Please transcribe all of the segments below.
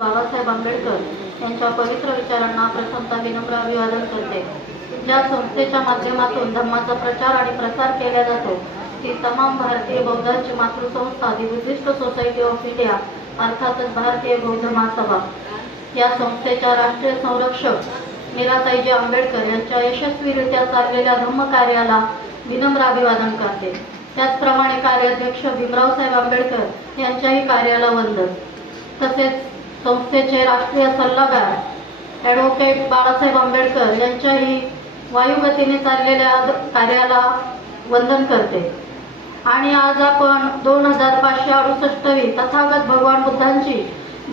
बाबासाहेब आंबेडकर यांच्या पवित्र विचारांना प्रथमता विनम्र अभिवादन करते. ज्या संस्थेच्या माध्यमातून धम्माचा प्रचार आणि प्रसार केला जातो ती तमाम भारतीय बौद्धांची मातृसंस्था दि बुद्धिस्ट सोसायटी ऑफ इंडिया अर्थातच भारतीय बौद्ध महासभा. या संस्थेच्या राष्ट्रीय संरक्षक मीराताईजी आंबेडकर यांच्या यशस्वीरित्या चाललेल्या धम्मकार्याला विनम्र अभिवादन करते. त्याचप्रमाणे कार्याध्यक्ष भीमरावसाहेब आंबेडकर यांच्याही कार्याला वंदन. तसेच संस्थेचे राष्ट्रीय सल्लागार ॲडव्होकेट बाळासाहेब आंबेडकर यांच्याही वायुगतीने चाललेल्या कार्याला वंदन करते. आणि आज आपण दोन हजार पाचशे अडुसष्टवी तथागत भगवान बुद्धांची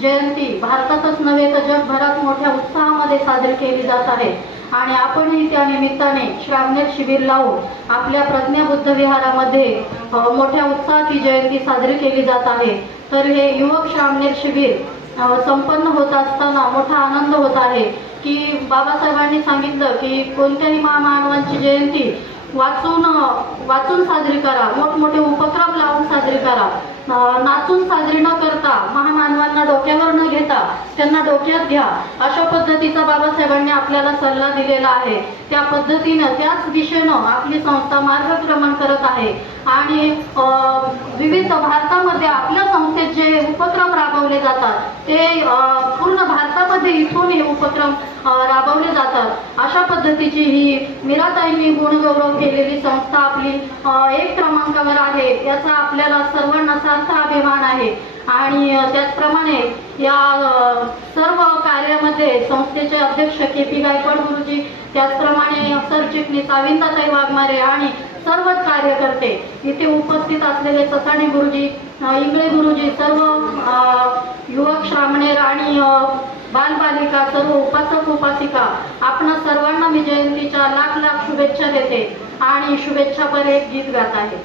जयंती भारतातच नव्हे तर जगभरात मोठ्या उत्साहामध्ये साजरी केली जात आहे. आणि आपणही त्या निमित्ताने श्रावणेर शिबिर लावून आपल्या प्रज्ञाबुद्ध विहारामध्ये मोठ्या उत्साहात ही जयंती साजरी केली जात आहे. तर हे युवक श्रावणेर शिबिर संपन्न होत असताना मोठा आनंद होत आहे की बाबासाहेबांनी सांगितलं की कोणत्याही महामानवांची जयंती वाचून वाचून साजरी करा. मोठमोठे उपक्रम लावून साजरी करा. नाचून साजरी न करता महामा त्यांना डोक्यात घ्या. अशा पद्धतीचा बाबासाहेबांनी आपल्याला सल्ला दिलेला आहे. त्या पद्धतीनं त्याच दिशेनं आपली संस्था मार्गक्रमण करत आहे. आणि विविध भारतामध्ये आपल्या संस्थेत जे उपक्रम राबवले जातात ते आ, भारतामध्ये इथून हे उपक्रम राबवले जातात. अशा पद्धतीची ही मीराताईंनी गुणगौरव केलेली संस्था आपली एक क्रमांकावर आहे. याचा आपल्याला सर्वांना सार्थ अभिमान आहे. आणि त्याचप्रमाणे या सर्व कार्यामध्ये संस्थेचे अध्यक्ष के पी गायकवाड गुरुजी त्याचप्रमाणे सरचिटणीस अविंदाताई वाघमारे आणि सर्वच कार्यकर्ते इथे उपस्थित असलेले ससाणे गुरुजी इंगळे गुरुजी सर्व युवक श्रामणेर आणि बालबालिका सर्व उपासक उपासिका आपण सर्वांना मी जयंतीच्या लाख लाख शुभेच्छा देते आणि शुभेच्छा पर एक गीत गात आहे.